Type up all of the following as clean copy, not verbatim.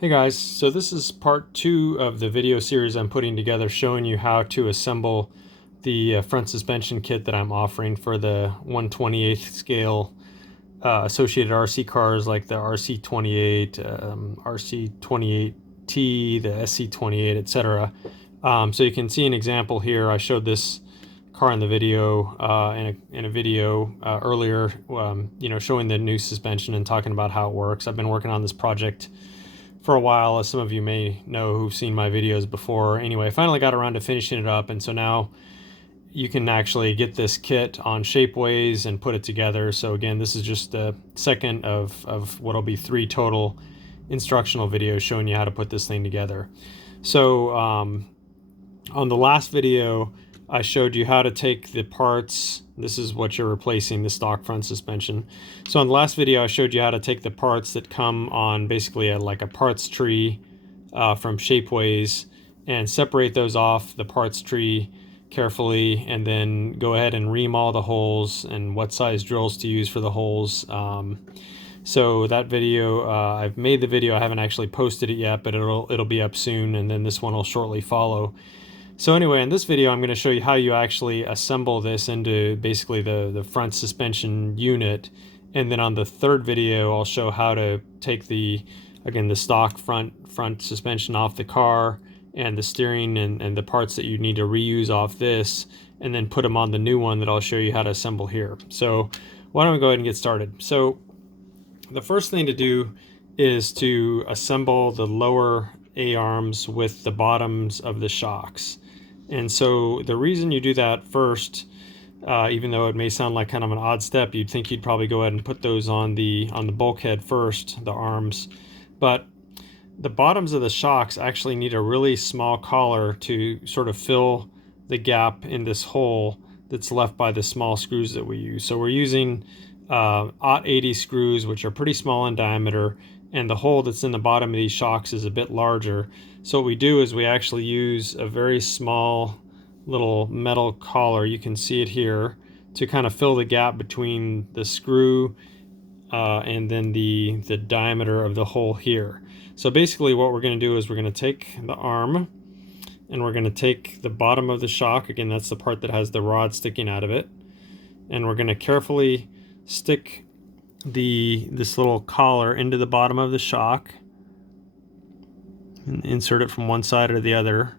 Hey guys, so this is part 2 of the video series I'm putting together showing you how to assemble the front suspension kit that I'm offering for the 1/28th scale associated RC cars like the RC28, RC28T, the SC28, etc. So you can see an example here. I showed this car in the video in a video earlier, showing the new suspension and talking about how it works. I've been working on this project for a while, as some of you may know who've seen my videos before. Anyway, I finally got around to finishing it up, and so now you can actually get this kit on Shapeways and put it together. So again, this is just the second of what'll be 3 total instructional videos showing you how to put this thing together. So on the last video, I showed you how to take the parts. This is what you're replacing, the stock front suspension. So on the last video, I showed you how to take the parts that come on basically like a parts tree from Shapeways and separate those off the parts tree carefully, and then go ahead and ream all the holes and what size drills to use for the holes. So that video, I've made the video. I haven't actually posted it yet, but it'll be up soon, and then this one will shortly follow. So anyway, in this video, I'm going to show you how you actually assemble this into basically the front suspension unit. And then on the third video, I'll show how to take the stock front suspension off the car and the steering and the parts that you need to reuse off this, and then put them on the new one that I'll show you how to assemble here. So why don't we go ahead and get started. So the first thing to do is to assemble the lower A-arms with the bottoms of the shocks. And so the reason you do that first, even though it may sound like kind of an odd step, you'd think you'd probably go ahead and put those on the bulkhead first, the arms. But the bottoms of the shocks actually need a really small collar to sort of fill the gap in this hole that's left by the small screws that we use. So we're using aught 80 screws, which are pretty small in diameter, and the hole that's in the bottom of these shocks is a bit larger. So what we do is we actually use a very small little metal collar, you can see it here, to kind of fill the gap between the screw and then the diameter of the hole here. So basically what we're going to do is we're going to take the arm and we're going to take the bottom of the shock, again that's the part that has the rod sticking out of it, and we're going to carefully stick this little collar into the bottom of the shock and insert it from one side or the other.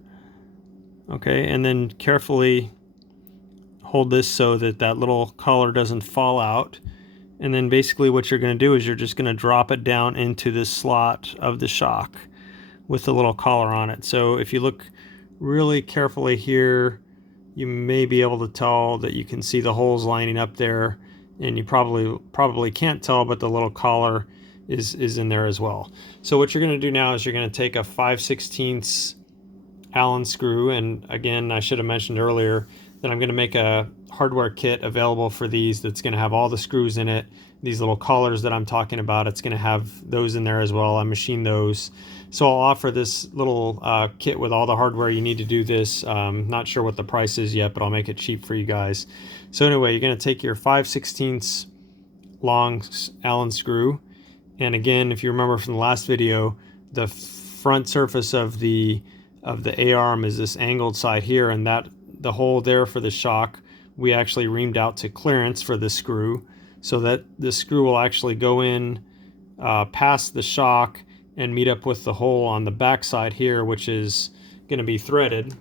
Okay, and then carefully hold this so that that little collar doesn't fall out. And then basically what you're going to do is you're just going to drop it down into the slot of the shock with the little collar on it. So if you look really carefully here, you may be able to tell that you can see the holes lining up there, and you probably can't tell, but the little collar is in there as well. So what you're going to do now is you're going to take a 5/16 Allen screw, and again I should have mentioned earlier that I'm going to make a hardware kit available for these that's going to have all the screws in it. These little collars that I'm talking about, it's going to have those in there as well. I machined those. So I'll offer this little kit with all the hardware you need to do this. Not sure what the price is yet, but I'll make it cheap for you guys. So anyway, you're going to take your 5/16 long Allen screw, and again, if you remember from the last video, the front surface of the A-arm is this angled side here, and that the hole there for the shock we actually reamed out to clearance for the screw, so that the screw will actually go in past the shock and meet up with the hole on the back side here, which is going to be threaded.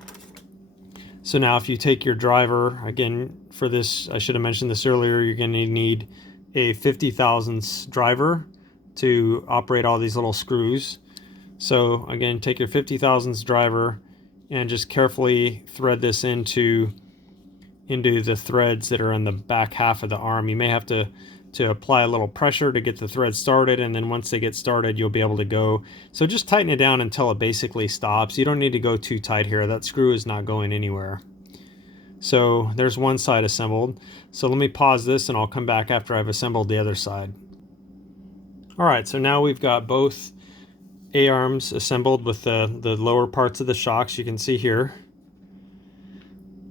So now if you take your driver, again for this, I should have mentioned this earlier, you're going to need a 50 thousandths driver to operate all these little screws. So again, take your 50 thousandths driver and just carefully thread this into the threads that are on the back half of the arm. You may have to apply a little pressure to get the thread started, and then once they get started you'll be able to go. So just tighten it down until it basically stops. You don't need to go too tight here. That screw is not going anywhere. So there's one side assembled. So let me pause this and I'll come back after I've assembled the other side. Alright, so now we've got both A-arms assembled with the lower parts of the shocks, you can see here.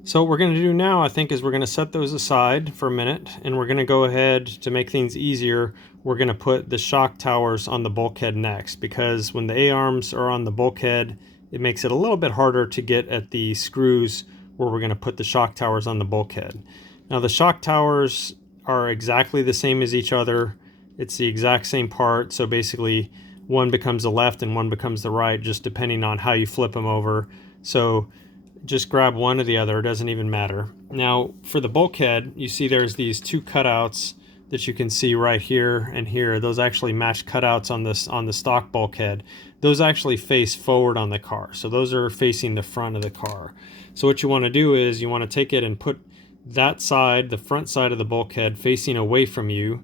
So what we're going to do now, I think, is we're going to set those aside for a minute, and we're going to go ahead, to make things easier, we're going to put the shock towers on the bulkhead next, because when the A-arms are on the bulkhead, it makes it a little bit harder to get at the screws where we're going to put the shock towers on the bulkhead. Now the shock towers are exactly the same as each other. It's the exact same part, so basically one becomes the left and one becomes the right, just depending on how you flip them over. So just grab one or the other, it doesn't even matter. Now for the bulkhead, you see there's these two cutouts that you can see right here and here. Those actually match cutouts on the stock bulkhead. Those actually face forward on the car, so those are facing the front of the car. So what you want to do is you want to take it and put that side, the front side of the bulkhead, facing away from you,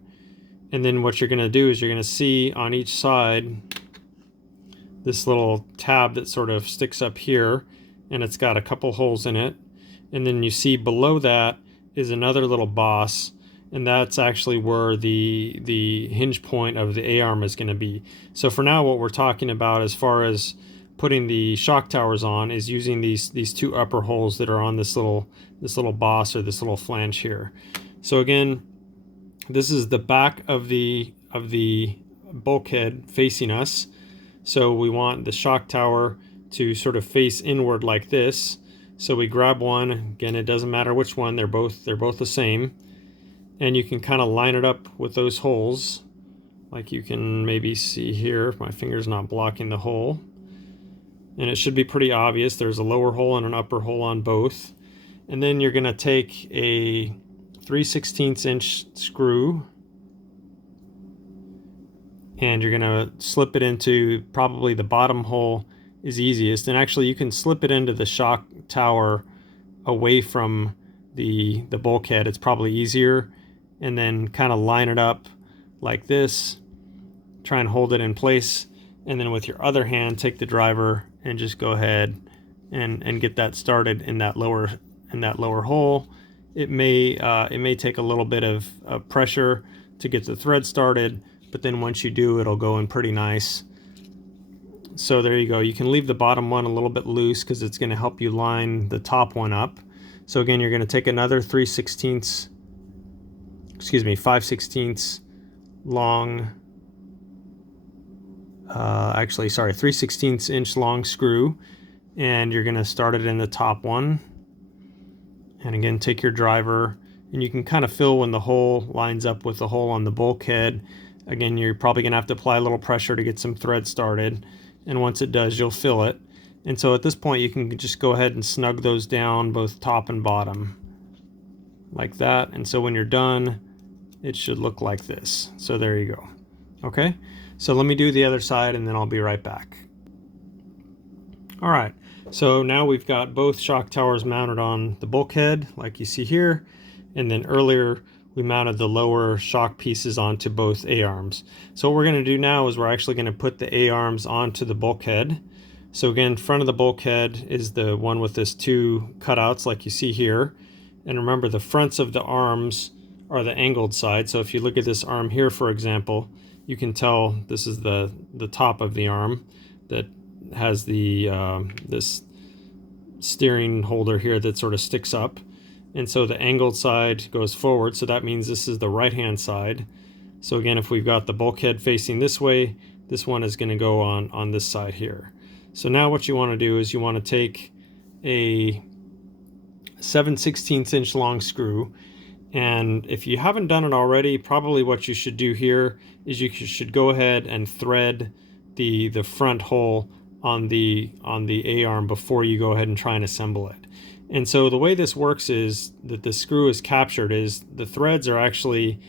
and then what you're going to do is you're going to see on each side this little tab that sort of sticks up here, and it's got a couple holes in it, and then you see below that is another little boss, and that's actually where the hinge point of the A-arm is going to be. So for now, what we're talking about as far as putting the shock towers on is using these two upper holes that are on this little boss, or this little flange here. So again, this is the back of the bulkhead facing us, so we want the shock tower to sort of face inward like this. So we grab one, again, it doesn't matter which one, they're both the same, and you can kind of line it up with those holes, like you can maybe see here if my finger's not blocking the hole. And it should be pretty obvious. There's a lower hole and an upper hole on both. And then you're going to take a 3/16 inch screw, and you're going to slip it into, probably the bottom hole is easiest, and actually you can slip it into the shock tower away from the bulkhead. It's probably easier. And then kind of line it up like this, try and hold it in place, and then with your other hand take the driver and just go ahead and get that started in that lower hole. It may take a little bit of pressure to get the thread started, but then once you do, it'll go in pretty nice. So there you go. You can leave the bottom one a little bit loose because it's going to help you line the top one up. So again, you're going to take another 5/16 long, 3/16 inch long screw, and you're going to start it in the top one. And again, take your driver, and you can kind of feel when the hole lines up with the hole on the bulkhead. Again, you're probably going to have to apply a little pressure to get some thread started, and once it does, you'll feel it. And so at this point, you can just go ahead and snug those down, both top and bottom, like that. And so when you're done, it should look like this. So there you go. Okay, so let me do the other side, and then I'll be right back. All right, so now we've got both shock towers mounted on the bulkhead, like you see here, and then earlier we mounted the lower shock pieces onto both A-arms. So what we're going to do now is we're actually going to put the A-arms onto the bulkhead. So again, front of the bulkhead is the one with this two cutouts like you see here. And remember, the fronts of the arms are the angled side. So if you look at this arm here, for example, you can tell this is the top of the arm that has the this steering holder here that sort of sticks up. And so the angled side goes forward, so that means this is the right-hand side. So again, if we've got the bulkhead facing this way, this one is going to go on this side here. So now what you want to do is you want to take a 7/16 inch long screw, and if you haven't done it already, probably what you should do here is you should go ahead and thread the front hole on the A-arm before you go ahead and try and assemble it. And so the way this works is that the screw is captured is the threads are actually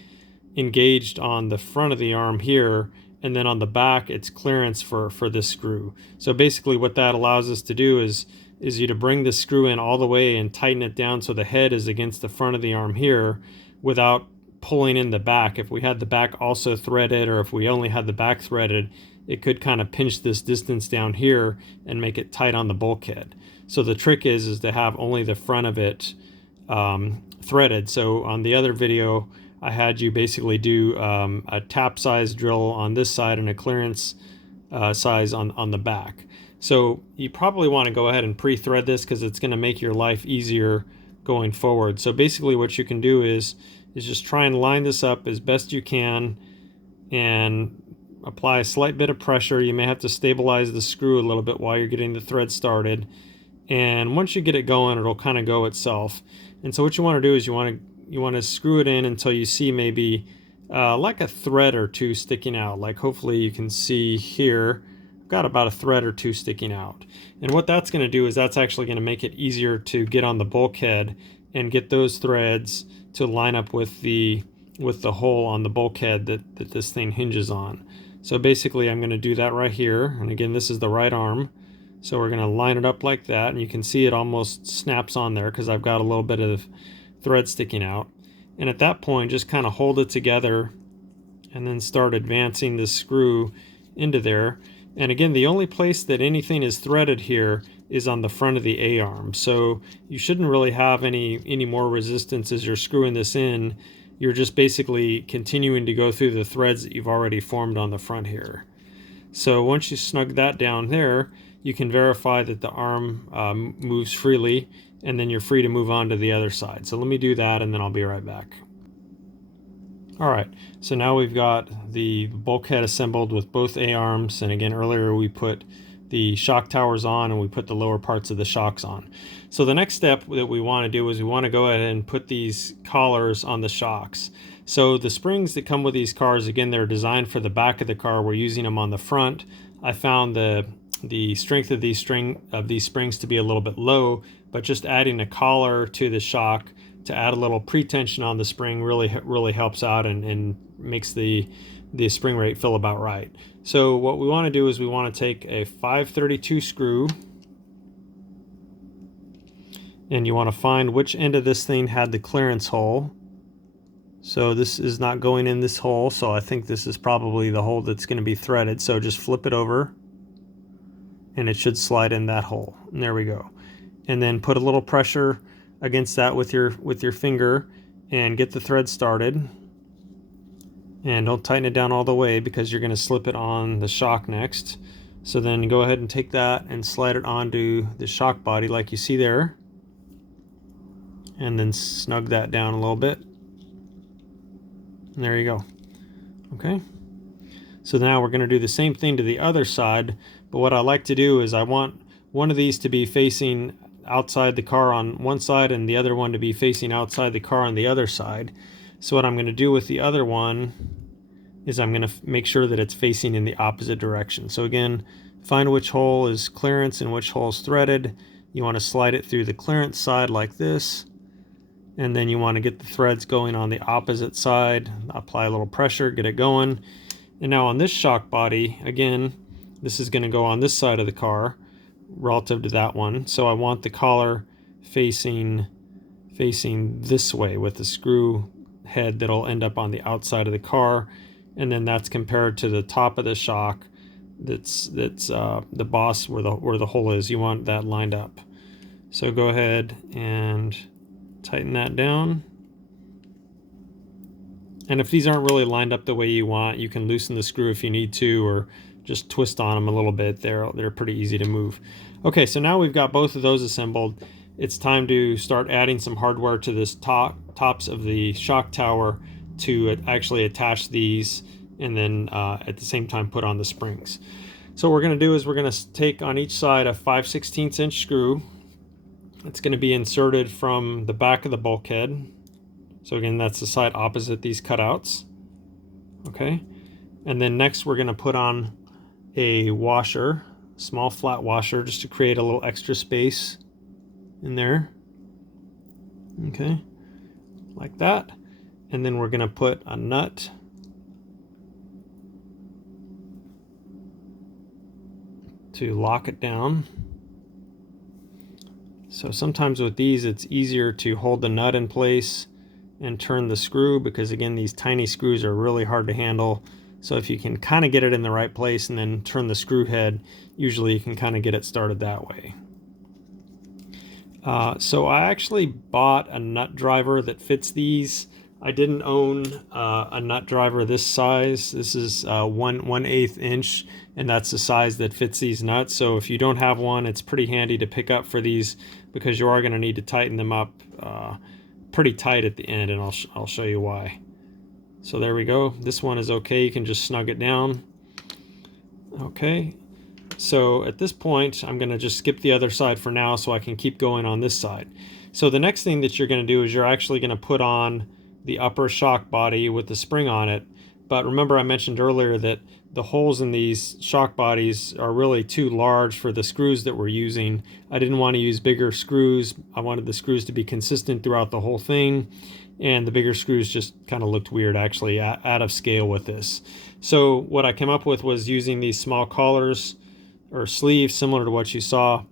engaged on the front of the arm here, and then on the back it's clearance for this screw. So basically what that allows us to do is you to bring the screw in all the way and tighten it down so the head is against the front of the arm here without pulling in the back. If we had the back also threaded, or if we only had the back threaded, it could kind of pinch this distance down here and make it tight on the bulkhead. So the trick is to have only the front of it threaded. So on the other video, I had you basically do a tap size drill on this side and a clearance size on the back. So you probably want to go ahead and pre-thread this because it's going to make your life easier going forward. So basically what you can do is just try and line this up as best you can and apply a slight bit of pressure. You may have to stabilize the screw a little bit while you're getting the thread started. And once you get it going, it'll kind of go itself. And so what you want to do is you want to screw it in until you see maybe like a thread or two sticking out. Like hopefully you can see here, I've got about a thread or two sticking out. And what that's going to do is that's actually going to make it easier to get on the bulkhead and get those threads to line up with the hole on the bulkhead that this thing hinges on. So basically I'm going to do that right here. And again, this is the right arm. So we're going to line it up like that, and you can see it almost snaps on there because I've got a little bit of thread sticking out. And at that point, just kind of hold it together and then start advancing the screw into there. And again, the only place that anything is threaded here is on the front of the A-arm. So you shouldn't really have any more resistance as you're screwing this in. You're just basically continuing to go through the threads that you've already formed on the front here. So once you snug that down there, you can verify that the arm moves freely, and then you're free to move on to the other side. So let me do that and then I'll be right back. Alright, so now we've got the bulkhead assembled with both A-arms, and again earlier we put the shock towers on and we put the lower parts of the shocks on. So the next step that we want to do is we want to go ahead and put these collars on the shocks. So the springs that come with these cars, again, they're designed for the back of the car. We're using them on the front. I found the strength of these springs to be a little bit low, but just adding a collar to the shock to add a little pre-tension on the spring really helps out and makes the spring rate feel about right. So what we want to do is we want to take a 532 screw, and you want to find which end of this thing had the clearance hole. So this is not going in this hole, so I think this is probably the hole that's going to be threaded. So just flip it over and it should slide in that hole. And there we go. And then put a little pressure against that with your finger and get the thread started. And don't tighten it down all the way because you're going to slip it on the shock next. So then go ahead and take that and slide it onto the shock body like you see there. And then snug that down a little bit. And there you go. Okay. So now we're going to do the same thing to the other side, but what I like to do is I want one of these to be facing outside the car on one side and the other one to be facing outside the car on the other side. So what I'm going to do with the other one is I'm going to make sure that it's facing in the opposite direction. So again, find which hole is clearance and which hole is threaded. You want to slide it through the clearance side like this, and then you want to get the threads going on the opposite side. Apply a little pressure, get it going. And now on this shock body, again, this is going to go on this side of the car relative to that one. So I want the collar facing this way with the screw head that'll end up on the outside of the car, and then that's compared to the top of the shock that's the boss where the hole is. You want that lined up. So go ahead and tighten that down. And if these aren't really lined up the way you want, you can loosen the screw if you need to, or just twist on them a little bit. They're pretty easy to move. Okay, so now we've got both of those assembled. It's time to start adding some hardware to this tops of the shock tower to actually attach these, and then at the same time put on the springs. So what we're going to do is we're going to take on each side a 5/16 inch screw. It's going to be inserted from the back of the bulkhead. So again, that's the side opposite these cutouts. Okay, and then next we're going to put on a washer, small flat washer, just to create a little extra space in there. Okay, like that. And then we're going to put a nut to lock it down. So sometimes with these it's easier to hold the nut in place and turn the screw, because again, these tiny screws are really hard to handle. So if you can kind of get it in the right place and then turn the screw head, usually you can kind of get it started that way. So I actually bought a nut driver that fits these. I didn't own a nut driver this size. This is 1/8 inch, and that's the size that fits these nuts. So if you don't have one, it's pretty handy to pick up for these, because you are going to need to tighten them up pretty tight at the end, and I'll show you why. So there we go. This one is okay. You can just snug it down. Okay. So at this point, I'm going to just skip the other side for now so I can keep going on this side. So the next thing that you're going to do is you're actually going to put on the upper shock body with the spring on it. But remember, I mentioned earlier that the holes in these shock bodies are really too large for the screws that we're using. I didn't want to use bigger screws. I wanted the screws to be consistent throughout the whole thing, and the bigger screws just kind of looked weird, actually out of scale with this. So what I came up with was using these small collars or sleeves, similar to what you saw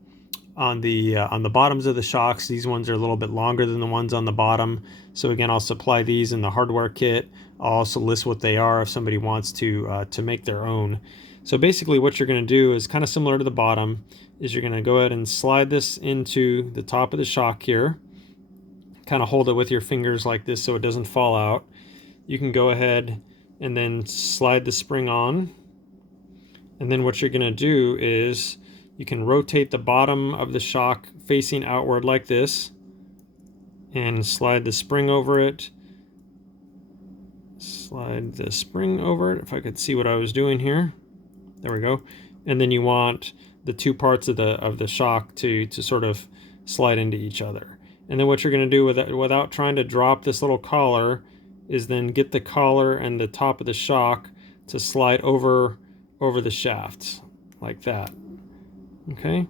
on the bottoms of the shocks. These ones are a little bit longer than the ones on the bottom. So again, I'll supply these in the hardware kit. I'll also list what they are if somebody wants to make their own. So basically what you're going to do is kind of similar to the bottom, is you're going to go ahead and slide this into the top of the shock here. Kind of hold it with your fingers like this so it doesn't fall out. You can go ahead and then slide the spring on. And then what you're going to do is you can rotate the bottom of the shock facing outward like this and slide the spring over it. Slide the spring over it, if I could see what I was doing here. There we go. And then you want the two parts of the shock to sort of slide into each other. And then what you're going to do without trying to drop this little collar is then get the collar and the top of the shock to slide over the shaft like that. Okay.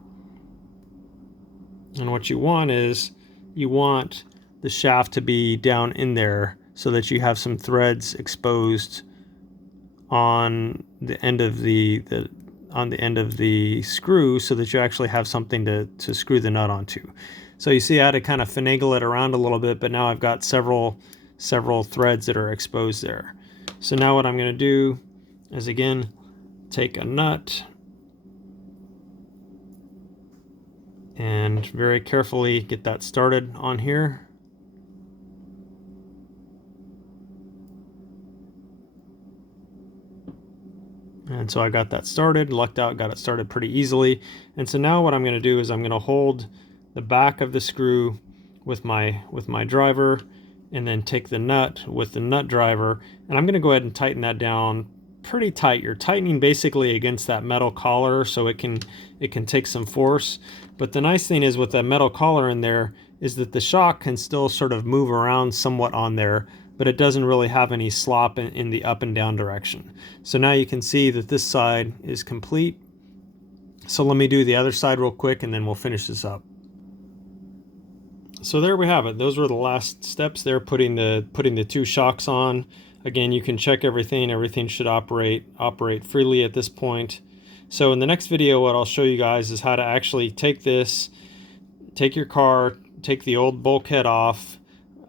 And what you want is you want the shaft to be down in there so that you have some threads exposed on the end of the screw, so that you actually have something to screw the nut onto. So you see I had to kind of finagle it around a little bit, but now I've got several threads that are exposed there. So now what I'm going to do is, again, take a nut and very carefully get that started on here. And so I got that started, lucked out, got it started pretty easily. And so now what I'm going to do is I'm going to hold the back of the screw with my driver, and then take the nut with the nut driver, and I'm going to go ahead and tighten that down pretty tight. You're tightening basically against that metal collar so it can take some force. But the nice thing is with that metal collar in there is that the shock can still sort of move around somewhat on there, but it doesn't really have any slop in the up and down direction. So now you can see that this side is complete. So let me do the other side real quick and then we'll finish this up. So there we have it. Those were the last steps there, putting the two shocks on. Again, you can check everything. Everything should operate freely at this point. So in the next video, what I'll show you guys is how to actually take your car, take the old bulkhead off,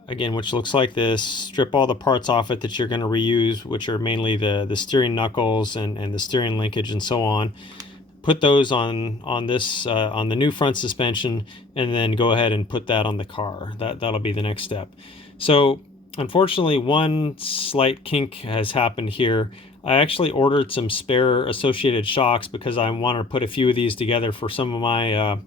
again, which looks like this, strip all the parts off it that you're going to reuse, which are mainly the steering knuckles and the steering linkage and so on. Put those on the new front suspension, and then go ahead and put that on the car. That'll be the next step. So unfortunately, one slight kink has happened here. I actually ordered some spare associated shocks because I want to put a few of these together for some of my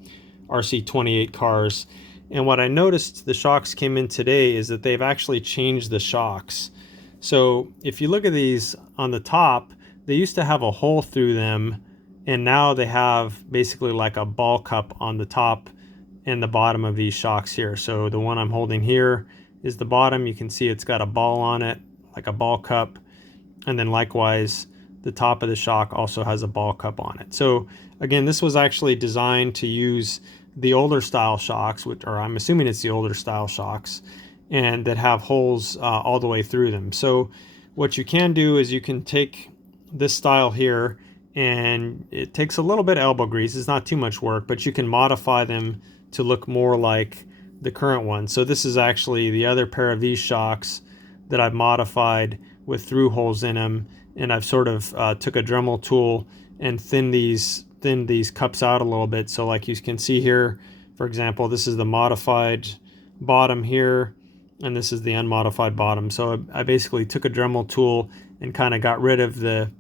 RC28 cars. And what I noticed the shocks came in today is that they've actually changed the shocks. So if you look at these on the top, they used to have a hole through them, and now they have basically like a ball cup on the top and the bottom of these shocks here. So the one I'm holding here is the bottom. You can see it's got a ball on it, like a ball cup. And then likewise, the top of the shock also has a ball cup on it. So again, this was actually designed to use the older style shocks, or I'm assuming it's the older style shocks, and that have holes all the way through them. So what you can do is you can take this style here, and it takes a little bit of elbow grease. It's not too much work, but you can modify them to look more like the current one. So this is actually the other pair of these shocks that I've modified with through holes in them, and I've sort of took a Dremel tool and thinned these cups out a little bit. So like you can see here, for example, this is the modified bottom here, and this is the unmodified bottom. So I basically took a Dremel tool and kind of got rid of the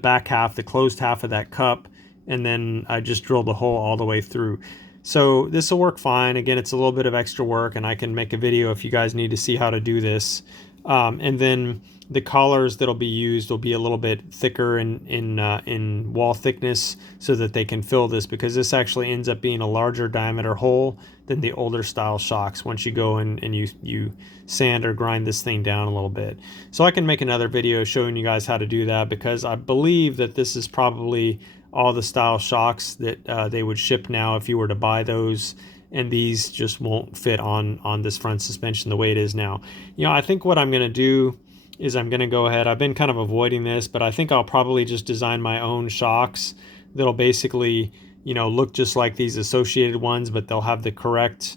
back half, the closed half of that cup, and then I just drilled the hole all the way through. So this will work fine. Again, it's a little bit of extra work, and I can make a video if you guys need to see how to do this. And then the collars that'll be used will be a little bit thicker in wall thickness so that they can fill this, because this actually ends up being a larger diameter hole than the older style shocks once you go in and you sand or grind this thing down a little bit. So I can make another video showing you guys how to do that, because I believe that this is probably all the style shocks that they would ship now if you were to buy those, and these just won't fit on this front suspension the way it is now. You know, I think what I'm going to do is I'm going to go ahead, I've been kind of avoiding this, but I think I'll probably just design my own shocks that'll basically, you know, look just like these associated ones, but they'll have the correct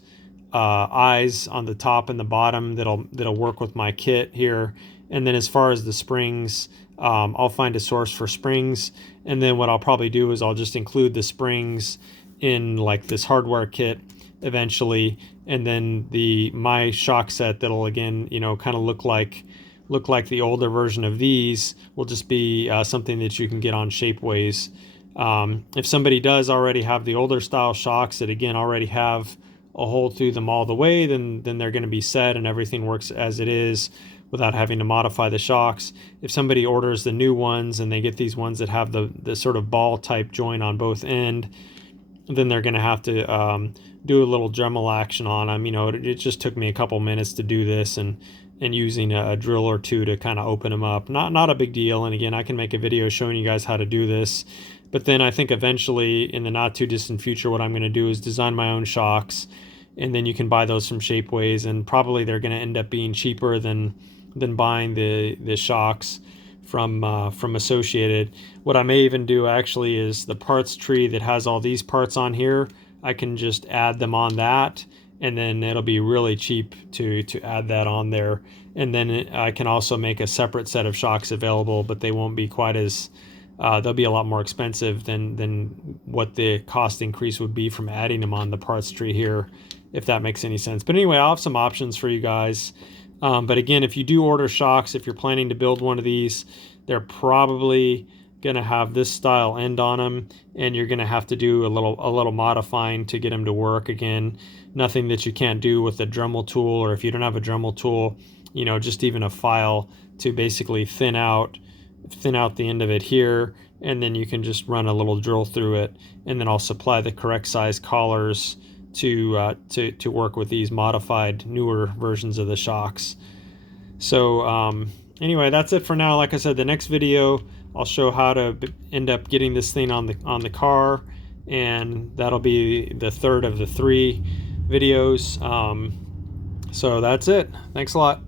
eyes on the top and the bottom that'll work with my kit here. And then as far as the springs, I'll find a source for springs, and then what I'll probably do is I'll just include the springs in like this hardware kit eventually, and then my shock set that'll, again, you know, kind of look like the older version of these will just be something that you can get on Shapeways. If somebody does already have the older style shocks that, again, already have a hole through them all the way, then they're going to be set and everything works as it is without having to modify the shocks. If somebody orders the new ones and they get these ones that have the sort of ball type joint on both end, then they're going to have to do a little Dremel action on them. You know, it just took me a couple minutes to do this, and using a drill or two to kind of open them up. Not a big deal. And again, I can make a video showing you guys how to do this. But then I think eventually, in the not too distant future, what I'm going to do is design my own shocks, and then you can buy those from Shapeways, and probably they're going to end up being cheaper than buying the shocks from Associated. What I may even do actually is the parts tree that has all these parts on here, I can just add them on that, and then it'll be really cheap to add that on there. And then I can also make a separate set of shocks available, but they won't be quite as they'll be a lot more expensive than what the cost increase would be from adding them on the parts tree here, if that makes any sense. But anyway, I'll have some options for you guys. But again, if you do order shocks, if you're planning to build one of these, they're probably going to have this style end on them, and you're going to have to do a little modifying to get them to work. Again, nothing that you can't do with a Dremel tool, or if you don't have a Dremel tool, you know, just even a file to basically thin out the end of it here, and then you can just run a little drill through it, and then I'll supply the correct size collars to work with these modified newer versions of the shocks. So anyway, that's it for now. Like I said, the next video I'll show how to end up getting this thing on the car, and that'll be the third of the 3 videos. So that's it. Thanks a lot.